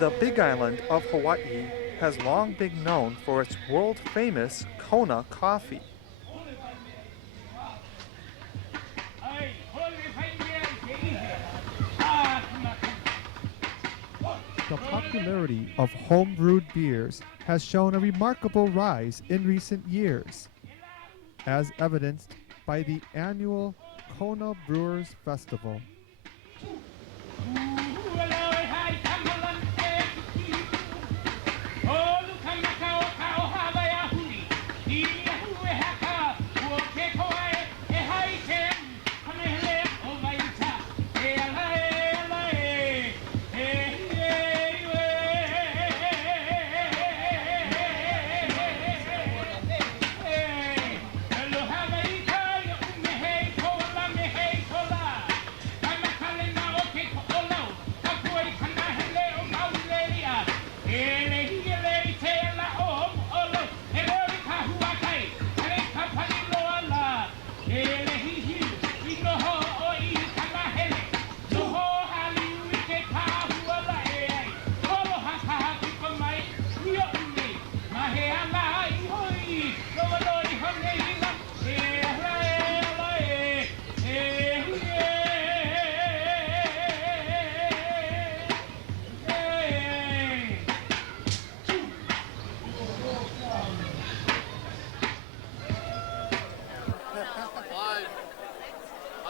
The Big Island of Hawaii has long been known for its world-famous Kona coffee. The popularity of home-brewed beers has shown a remarkable rise in recent years, as evidenced by the annual Kona Brewers Festival.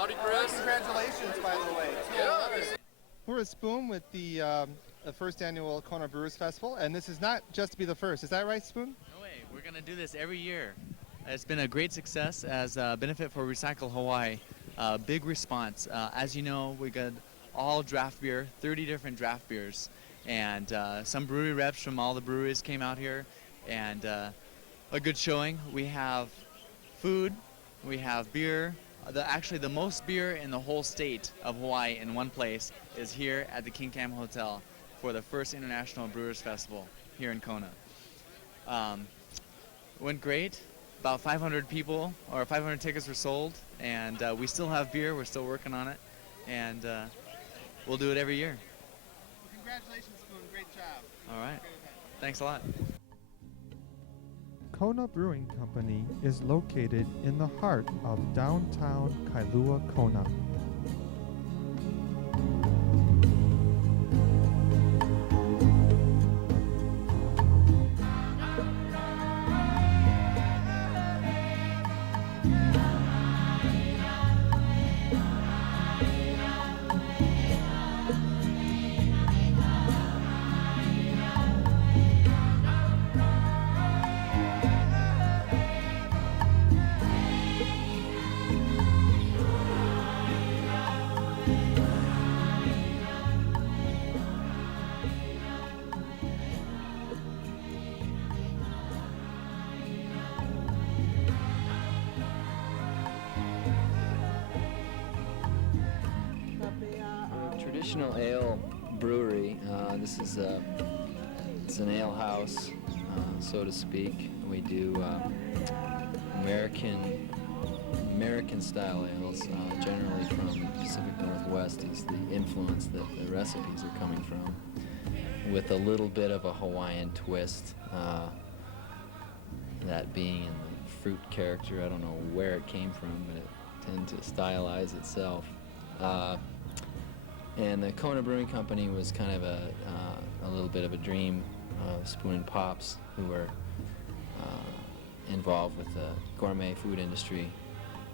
Howdy, Chris. Congratulations, by the way. Yeah. We're at Spoon with the first annual Kona Brewers Festival, and this is not just to be the first. Is that right, Spoon? No way. We're going to do this every year. It's been a great success as a benefit for Recycle Hawaii. Big response. As you know, we got all draft beer, 30 different draft beers, and some brewery reps from all the breweries came out here, and a good showing. We have food, we have beer. Actually, the most beer in the whole state of Hawaii in one place is here at the King Cam Hotel for the first International Brewers Festival here in Kona. Went great. About 500 people, or 500 tickets were sold, and we still have beer. We're still working on it, and we'll do it every year. Well, congratulations, Spoon. Great job. All right. Thanks a lot. Kona Brewing Company is located in the heart of downtown Kailua, Kona. Traditional ale brewery. This is it's an ale house, so to speak. We do American style ales, generally from Pacific Northwest is the influence that the recipes are coming from, with a little bit of a Hawaiian twist, that being in the fruit character. I don't know where it came from, but it tends to stylize itself. And the Kona Brewing Company was kind of a little bit of a dream of Spoon and Pop's, who were involved with the gourmet food industry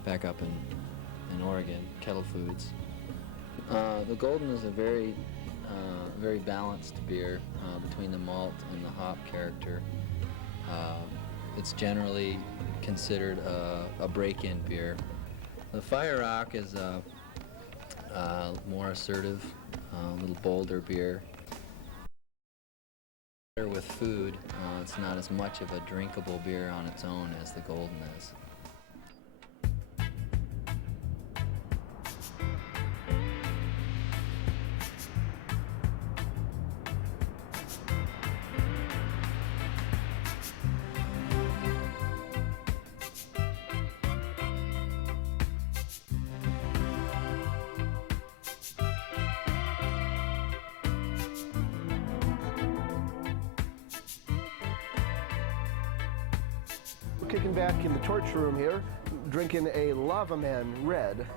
back up in Oregon, Kettle Foods. The Golden is a very balanced beer between the malt and the hop character. It's generally considered a break-in beer. The Fire Rock is more assertive, a little bolder beer. With food, it's not as much of a drinkable beer on its own as the Golden is. Kicking back in the torch room here, drinking a Lava Man Red.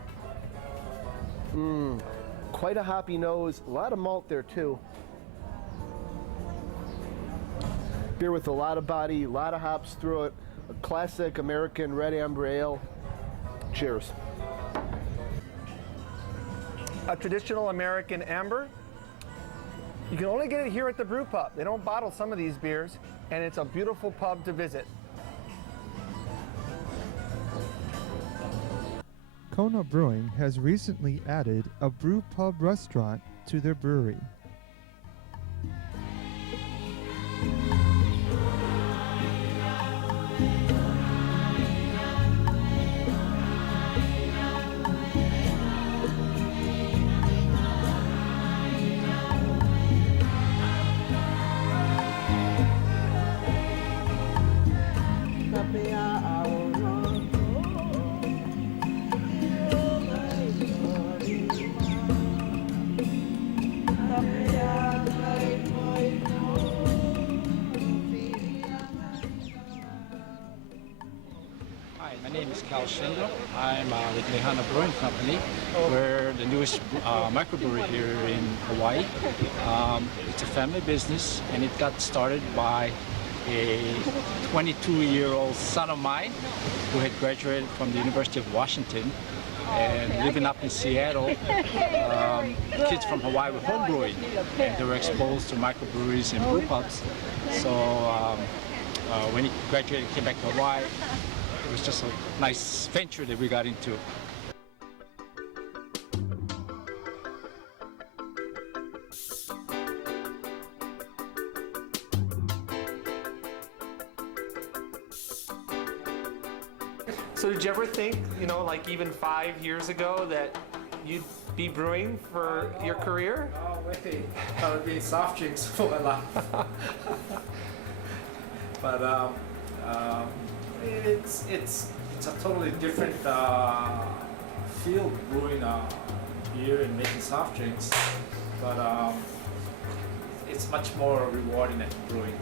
Quite a hoppy nose, a lot of malt there too. Beer with a lot of body, a lot of hops through it. A classic American red amber ale. Cheers. A traditional American amber. You can only get it here at the brew pub. They don't bottle some of these beers, and it's a beautiful pub to visit. Kona Brewing has recently added a brew pub restaurant to their brewery. Hi, my name is Cal Schindler. I'm with Mehana Brewing Company. We're the newest microbrewery here in Hawaii. It's a family business, and it got started by a 22-year-old son of mine who had graduated from the University of Washington and living up in Seattle. Kids from Hawaii were home brewing, and they were exposed to microbreweries and brew pubs. So when he graduated, came back to Hawaii. It was just a nice venture that we got into. So did you ever think, like even 5 years ago that you'd be brewing for your career? Oh, wait. I would be soft drinks for my life. But it's a totally different field, brewing beer and making soft drinks. But it's much more rewarding than brewing.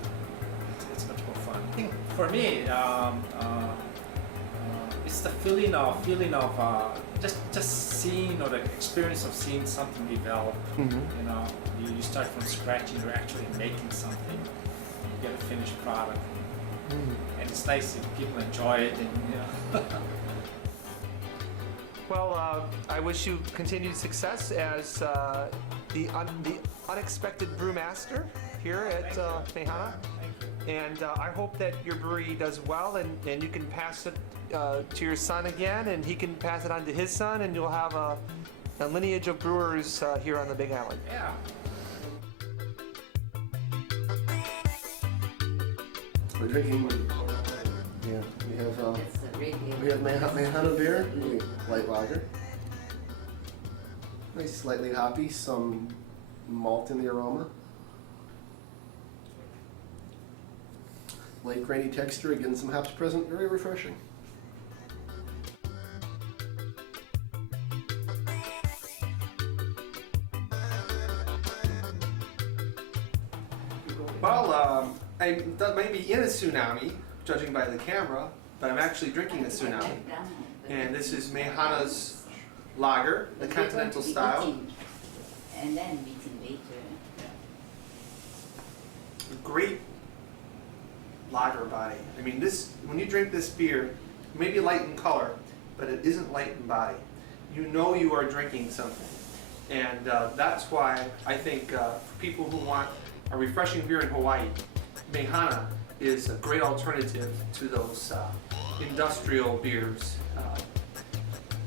It's much more fun. I think for me, it's the feeling of just seeing, or the experience of seeing something develop. Mm-hmm. You start from scratch and you're actually making something. You get a finished product. And it's nice if people enjoy it. And, Well, I wish you continued success as the unexpected brewmaster here at Mehana. And I hope that your brewery does well, and you can pass it to your son again, and he can pass it on to his son, and you'll have a lineage of brewers here on the Big Island. Yeah. We're drinking. Yeah, we have Mehana beer, light lager. Nice, slightly hoppy, some malt in the aroma. Light grainy texture, again some hops present, very refreshing. Well, I might be in a tsunami, judging by the camera, but I'm actually drinking a tsunami. And this is Mehana's lager, the continental style. And then we can later. Great lager body. I mean, this, when you drink this beer, it may be light in color, but it isn't light in body. You know you are drinking something. And that's why I think for people who want a refreshing beer in Hawaii, Mehana is a great alternative to those industrial beers.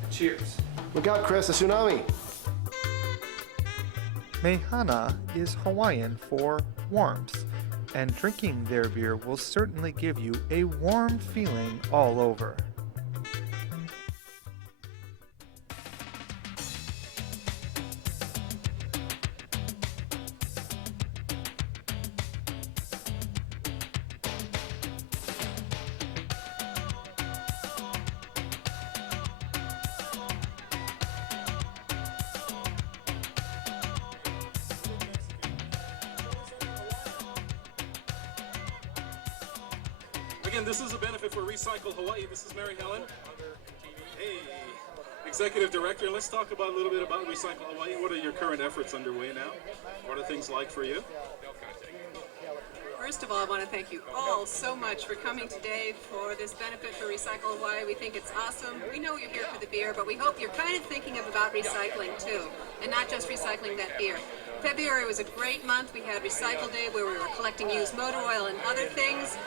Cheers. Look out, Chris, a tsunami. Mehana is Hawaiian for warmth, and drinking their beer will certainly give you a warm feeling all over. Again, this is a benefit for Recycle Hawaii. This is Mary Helen. Hey, Executive Director. Let's talk about a little bit about Recycle Hawaii. What are your current efforts underway now? What are things like for you? First of all, I want to thank you all so much for coming today for this benefit for Recycle Hawaii. We think it's awesome. We know you're here for the beer, but we hope you're kind of thinking about recycling too, and not just recycling that beer. February was a great month. We had Recycle Day where we were collecting used motor oil and other things.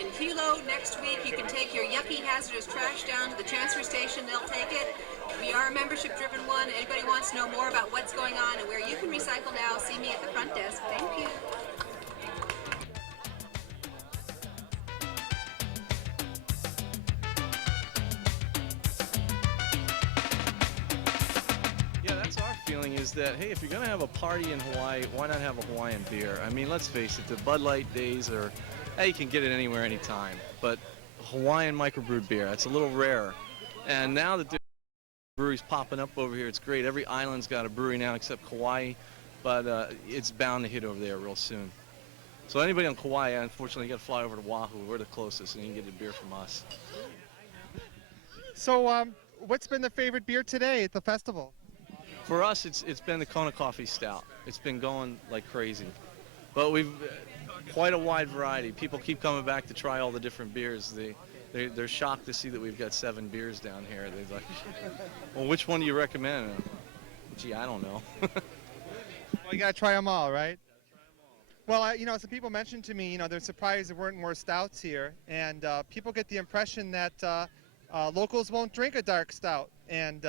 In Hilo next week, you can take your yucky hazardous trash down to the transfer station. They'll take it. We are a membership-driven one. Anybody wants to know more about what's going on and where you can recycle now, see me at the front desk. Thank you. Feeling is that, hey, if you're going to have a party in Hawaii, why not have a Hawaiian beer? I mean, let's face it, the Bud Light days are, hey, you can get it anywhere, anytime. But Hawaiian microbrewed beer, that's a little rare. And now that there's breweries popping up over here, it's great. Every island's got a brewery now except Kauai, but it's bound to hit over there real soon. So anybody on Kauai, unfortunately, you got to fly over to Oahu. We're the closest, and you can get a beer from us. So what's been the favorite beer today at the festival? For us, it's been the Kona Coffee Stout. It's been going like crazy. But we've quite a wide variety. People keep coming back to try all the different beers. They're shocked to see that we've got 7 beers down here. They're like, well, which one do you recommend? Gee, I don't know. Well, you got to try them all, right? Well, some people mentioned to me, they're surprised there weren't more stouts here. And people get the impression that locals won't drink a dark stout. And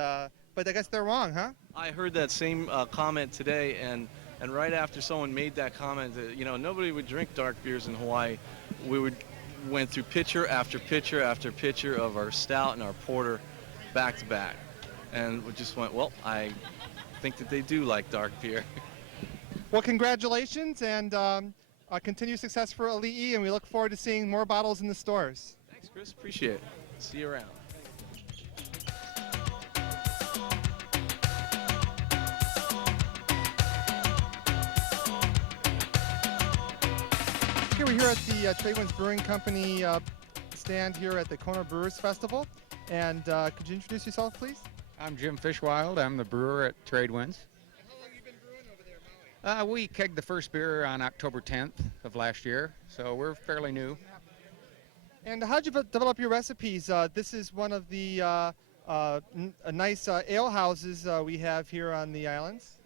but I guess they're wrong, huh? I heard that same comment today, and right after someone made that comment that, nobody would drink dark beers in Hawaii, we went through pitcher after pitcher after pitcher of our stout and our porter back to back. And we just went, well, I think that they do like dark beer. Well, congratulations, and continued success for Ali'i, and we look forward to seeing more bottles in the stores. Thanks, Chris. Appreciate it. See you around. We're here at the Trade Winds Brewing Company stand here at the Kona Brewers Festival. And could you introduce yourself, please? I'm Jim Fishwild. I'm the brewer at Trade Winds. How long have you been brewing over there, Maui? We kegged the first beer on October 10th of last year, so we're fairly new. And how'd you develop your recipes? This is one of the nice ale houses we have here on the islands.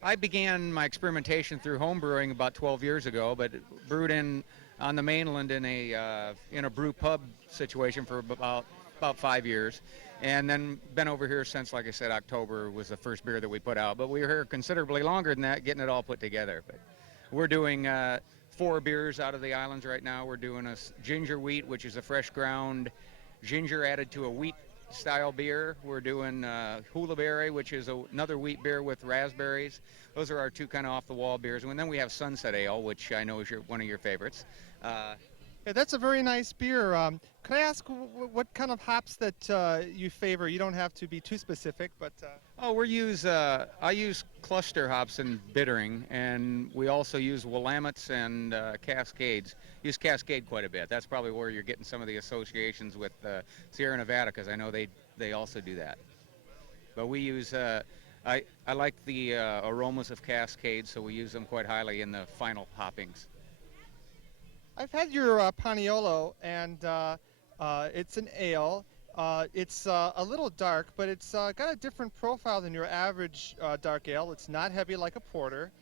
I began my experimentation through home brewing about 12 years ago, but brewed on the mainland in a brew pub situation for about 5 years, and then been over here since, like I said, October was the first beer that we put out. But we were here considerably longer than that, getting it all put together. But we're doing 4 beers out of the islands right now. We're doing a ginger wheat, which is a fresh ground ginger added to a wheat style beer. We're doing hula berry, which is another wheat beer with raspberries. Those are our 2 kind of off the wall beers. And then we have Sunset Ale, which I know is one of your favorites. Yeah, that's a very nice beer. Can I ask what kind of hops that you favor? You don't have to be too specific, but I use cluster hops in bittering, and we also use Willamettes and Cascades. Use Cascade quite a bit. That's probably where you're getting some of the associations with Sierra Nevada, because I know they also do that. But we use I like the aromas of Cascade, so we use them quite highly in the final hoppings. I've had your Paniolo, and it's an ale. It's a little dark, but it's got a different profile than your average dark ale. It's not heavy like a porter,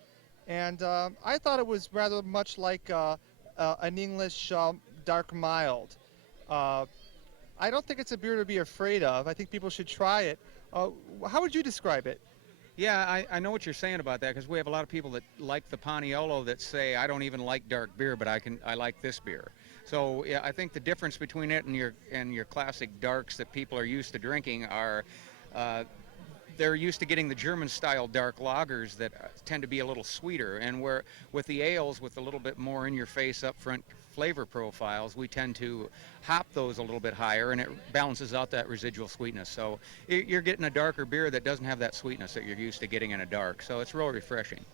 and I thought it was rather much like an English dark mild. I don't think it's a beer to be afraid of. I think people should try it. How would you describe it? Yeah, I know what you're saying about that, because we have a lot of people that like the Paniolo that say, I don't even like dark beer, but I like this beer. So yeah, I think the difference between it and your classic darks that people are used to drinking are they're used to getting the German-style dark lagers that tend to be a little sweeter, and where with the ales with a little bit more in-your-face, upfront flavor profiles, we tend to hop those a little bit higher, and it balances out that residual sweetness. So you're getting a darker beer that doesn't have that sweetness that you're used to getting in a dark. So it's real refreshing.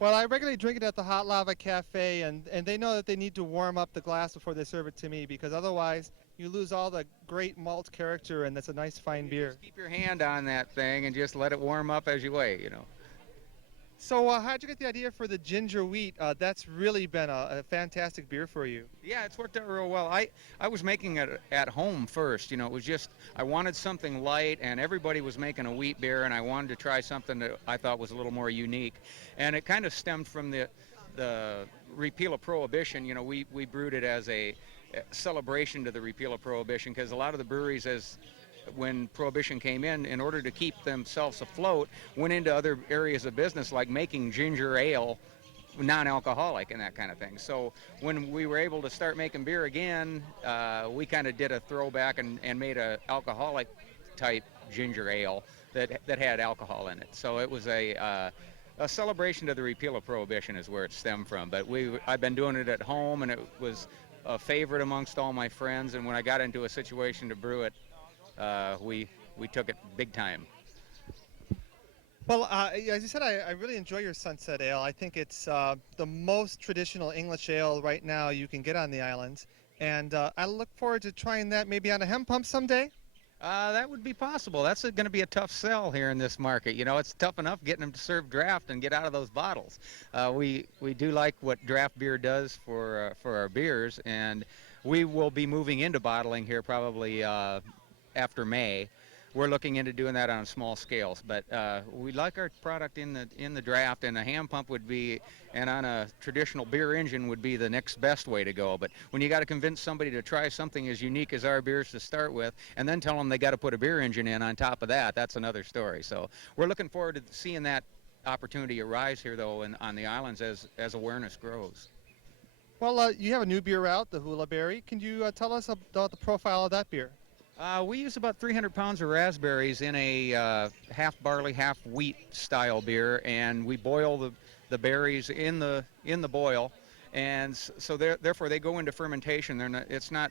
Well, I regularly drink it at the Hot Lava Cafe, and they know that they need to warm up the glass before they serve it to me, because otherwise you lose all the great malt character, and it's a nice fine beer. Just keep your hand on that thing and just let it warm up as you wait, you know. So how'd you get the idea for the ginger wheat? That's really been a fantastic beer for you. Yeah, it's worked out real well. I was making it at home first. You know, it was just, I wanted something light, and everybody was making a wheat beer, and I wanted to try something that I thought was a little more unique. And it kind of stemmed from the repeal of Prohibition. You know, we brewed it as a celebration to the repeal of Prohibition, because a lot of the breweries, when Prohibition came in order to keep themselves afloat, went into other areas of business like making ginger ale non-alcoholic and that kind of thing. So when we were able to start making beer again, we kind of did a throwback and made a alcoholic type ginger ale that had alcohol in it. So it was a celebration to the repeal of Prohibition is where it stemmed from. But I've been doing it at home, and it was a favorite amongst all my friends, and when I got into a situation to brew it, we took it big time. Well, as you said, I really enjoy your Sunset Ale. I think it's the most traditional English ale right now you can get on the islands, and I look forward to trying that maybe on a hem pump someday. That would be possible. That's going to be a tough sell here in this market. You know, it's tough enough getting them to serve draft and get out of those bottles. We do like what draft beer does for our beers, and we will be moving into bottling here probably after May. We're looking into doing that on small scales, but we like our product in the draft, and a hand pump would be, and on a traditional beer engine would be the next best way to go. But when you got to convince somebody to try something as unique as our beers to start with, and then tell them they got to put a beer engine in on top of that, that's another story. So we're looking forward to seeing that opportunity arise here, though, on the islands as awareness grows. Well, you have a new beer out, the Hula Berry. Can you tell us about the profile of that beer? We use about 300 pounds of raspberries in a half barley, half wheat style beer, and we boil the berries in the boil, and so therefore they go into fermentation. It's not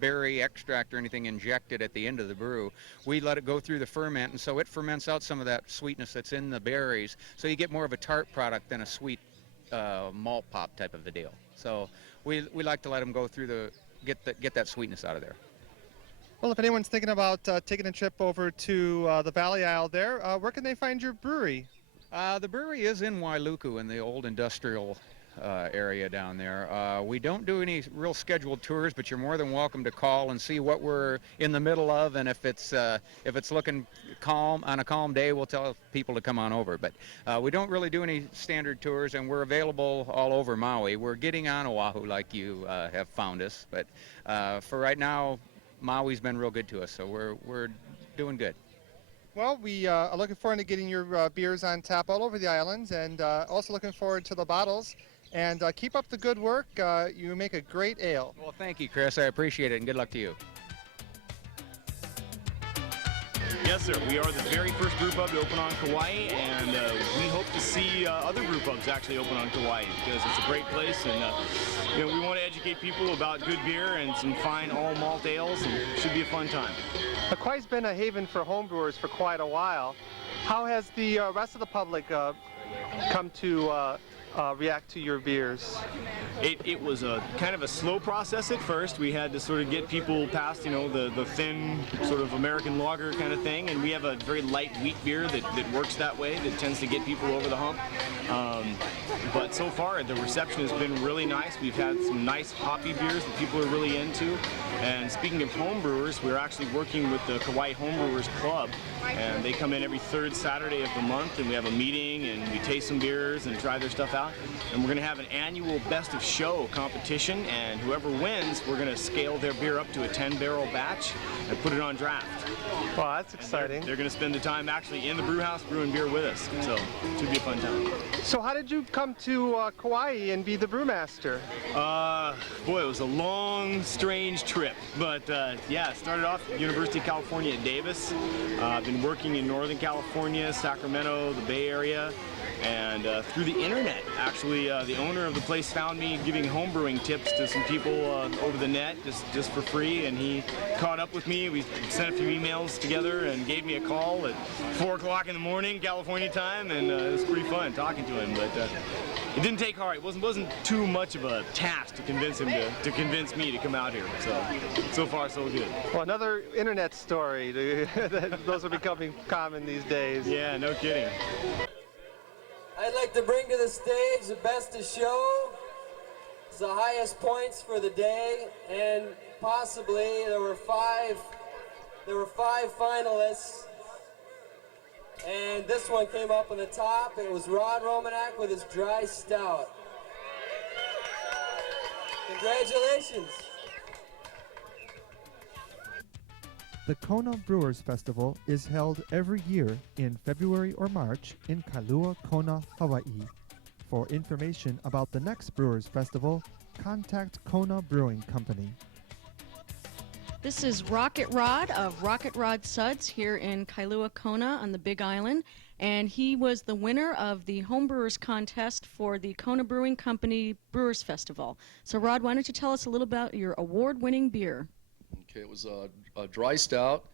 berry extract or anything injected at the end of the brew. We let it go through the ferment, and so it ferments out some of that sweetness that's in the berries. So you get more of a tart product than a sweet malt pop type of a deal. So we like to let them go through get that sweetness out of there. Well, if anyone's thinking about taking a trip over to the Valley Isle there, where can they find your brewery? The brewery is in Wailuku in the old industrial area down there. We don't do any real scheduled tours, but you're more than welcome to call and see what we're in the middle of, and if it's looking calm on a calm day, we'll tell people to come on over. But we don't really do any standard tours, and we're available all over Maui. We're getting on Oahu like you have found us, but for right now, Maui's been real good to us, so we're doing good. Well, we are looking forward to getting your beers on tap all over the islands, and also looking forward to the bottles. And keep up the good work. You make a great ale. Well, thank you, Chris. I appreciate it, and good luck to you. Yes, sir. We are the very first brew pub to open on Kauai, and we hope to see other brew pubs actually open on Kauai, because it's a great place, and we want to educate people about good beer and some fine all malt ales, and it should be a fun time. Kauai's been a haven for homebrewers for quite a while. How has the rest of the public come to react to your beers? It was a kind of a slow process at first. We had to sort of get people past, the thin sort of American lager kind of thing, and we have a very light wheat beer that works that way, that tends to get people over the hump. But so far, the reception has been really nice. We've had some nice hoppy beers that people are really into. And speaking of homebrewers, we're actually working with the Kauai Homebrewers Club, and they come in every third Saturday of the month, and we have a meeting, and we taste some beers and try their stuff out. And we're going to have an annual Best of Show competition, and whoever wins, we're going to scale their beer up to a 10-barrel batch and put it on draft. Wow, that's exciting. They're going to spend the time actually in the brew house brewing beer with us, so it should be a fun time. So how did you come to Kauai and be the brewmaster? Boy, it was a long, strange trip. But yeah, it started off at the University of California at Davis. I've been working in Northern California, Sacramento, the Bay Area, and through the internet, Actually, the owner of the place found me giving homebrewing tips to some people over the net, just for free, and he caught up with me. We sent a few emails together and gave me a call at 4 o'clock in the morning, California time, and it was pretty fun talking to him. But it didn't take hard. It wasn't too much of a task to convince him to convince me to come out here. So far so good. Well, another internet story. Those are becoming common these days. Yeah, no kidding. I'd like to bring to the stage the best of show. It's the highest points for the day, and possibly there were five finalists, and this one came up on the top. It was Rod Romanak with his dry stout. Congratulations. The Kona Brewers Festival is held every year in February or March in Kailua, Kona, Hawaii. For information about the next Brewers Festival, contact Kona Brewing Company. This is Rocket Rod of Rocket Rod Suds here in Kailua, Kona on the Big Island, and he was the winner of the Homebrewers Contest for the Kona Brewing Company Brewers Festival. So Rod, why don't you tell us a little about your award-winning beer? Okay, it was a dry stout,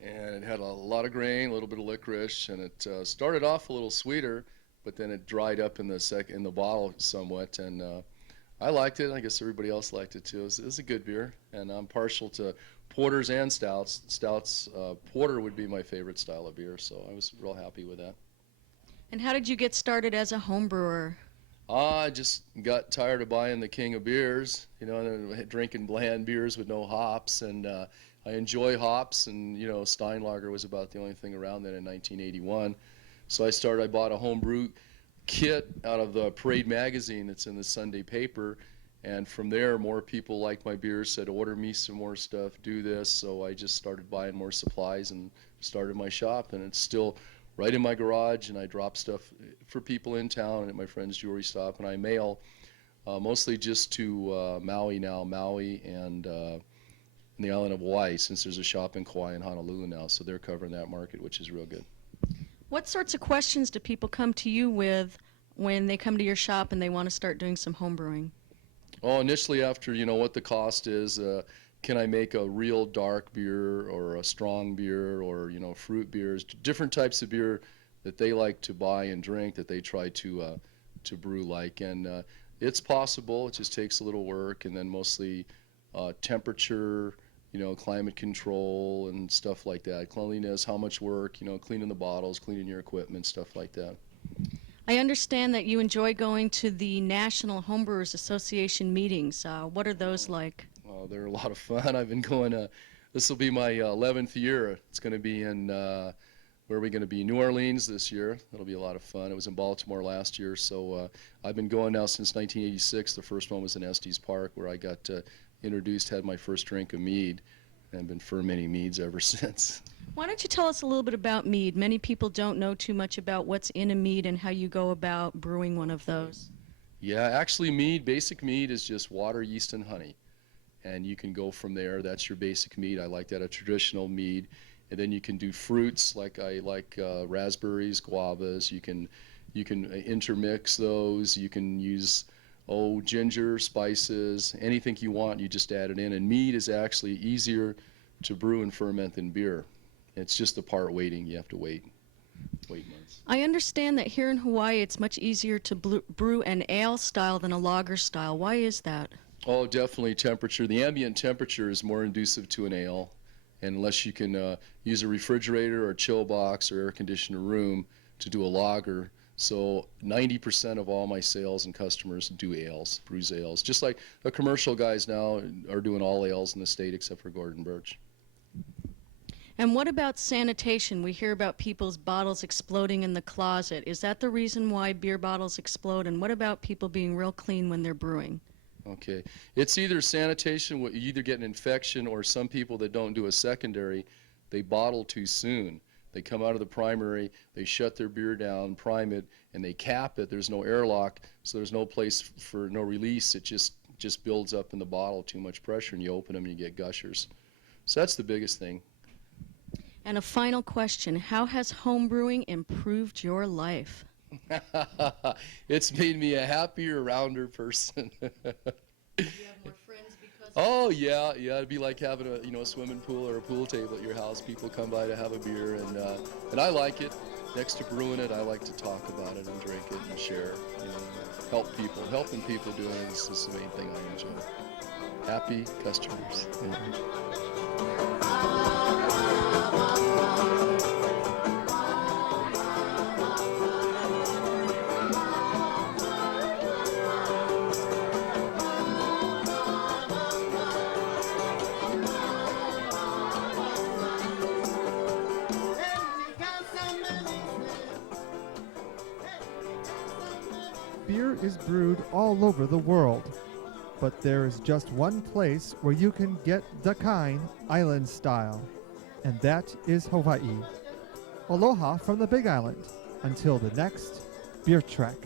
and it had a lot of grain, a little bit of licorice, and it started off a little sweeter, but then it dried up in the bottle somewhat, and I liked it. I guess everybody else liked it too. It was a good beer, and I'm partial to porters and stouts. Porter would be my favorite style of beer, so I was real happy with that. And how did you get started as a home brewer? I just got tired of buying the king of beers, and drinking bland beers with no hops, and I enjoy hops, and Steinlager was about the only thing around then in 1981. So I bought a homebrew kit out of the Parade magazine that's in the Sunday paper, and from there more people liked my beers, said order me some more stuff, do this, so I just started buying more supplies and started my shop, and it's still right in my garage, and I drop stuff for people in town at my friend's jewelry shop, and I mail mostly just to Maui and the island of Hawaii, since there's a shop in Kauai and Honolulu now, so they're covering that market, which is real good. What sorts of questions do people come to you with when they come to your shop and they want to start doing some home brewing? Oh, initially after what the cost is, can I make a real dark beer or a strong beer or fruit beers, different types of beer that they like to buy and drink that they try to brew like, and it's possible. It just takes a little work, and then mostly temperature, climate control and stuff like that. Cleanliness, how much work, cleaning the bottles, cleaning your equipment, stuff like that. I understand that you enjoy going to the National Homebrewers Association meetings. What are those like? Oh, they're a lot of fun. I've been going, this will be my 11th year. It's going to be in, where are we going to be? New Orleans this year. That'll be a lot of fun. It was in Baltimore last year, so I've been going now since 1986. The first one was in Estes Park, where I got introduced, had my first drink of mead, and been fermenting meads ever since. Why don't you tell us a little bit about mead? Many people don't know too much about what's in a mead and how you go about brewing one of those. Yeah, actually basic mead is just water, yeast, and honey. And you can go from there. That's your basic mead. I like that, a traditional mead. And then you can do fruits, like I like raspberries, guavas. You can intermix those. You can use ginger, spices, anything you want, you just add it in. And mead is actually easier to brew and ferment than beer. It's just the part waiting. You have to wait months. I understand that here in Hawaii it's much easier to brew an ale style than a lager style. Why is that? Oh, definitely temperature. The ambient temperature is more conducive to an ale. And unless you can use a refrigerator or a chill box or air conditioner room to do a lager. So 90% of all my sales and customers do ales, brews ales. Just like the commercial guys now are doing all ales in the state except for Gordon Birch. And what about sanitation? We hear about people's bottles exploding in the closet. Is that the reason why beer bottles explode? And what about people being real clean when they're brewing? Okay. It's either sanitation, you either get an infection, or some people that don't do a secondary, they bottle too soon. They come out of the primary, they shut their beer down, prime it, and they cap it. There's no airlock, so there's no place for no release. It just builds up in the bottle, too much pressure, and you open them and you get gushers. So that's the biggest thing. And a final question, how has home brewing improved your life? It's made me a happier, rounder person. Oh yeah, it'd be like having a swimming pool or a pool table at your house. People come by to have a beer, and I like it. Next to brewing it, I like to talk about it and drink it and share. Help people. Helping people doing it is the main thing I enjoy. Happy customers. Beer is brewed all over the world, but there is just one place where you can get the kind island style, and that is Hawaii. Aloha from the Big Island. Until the next Beer Trek.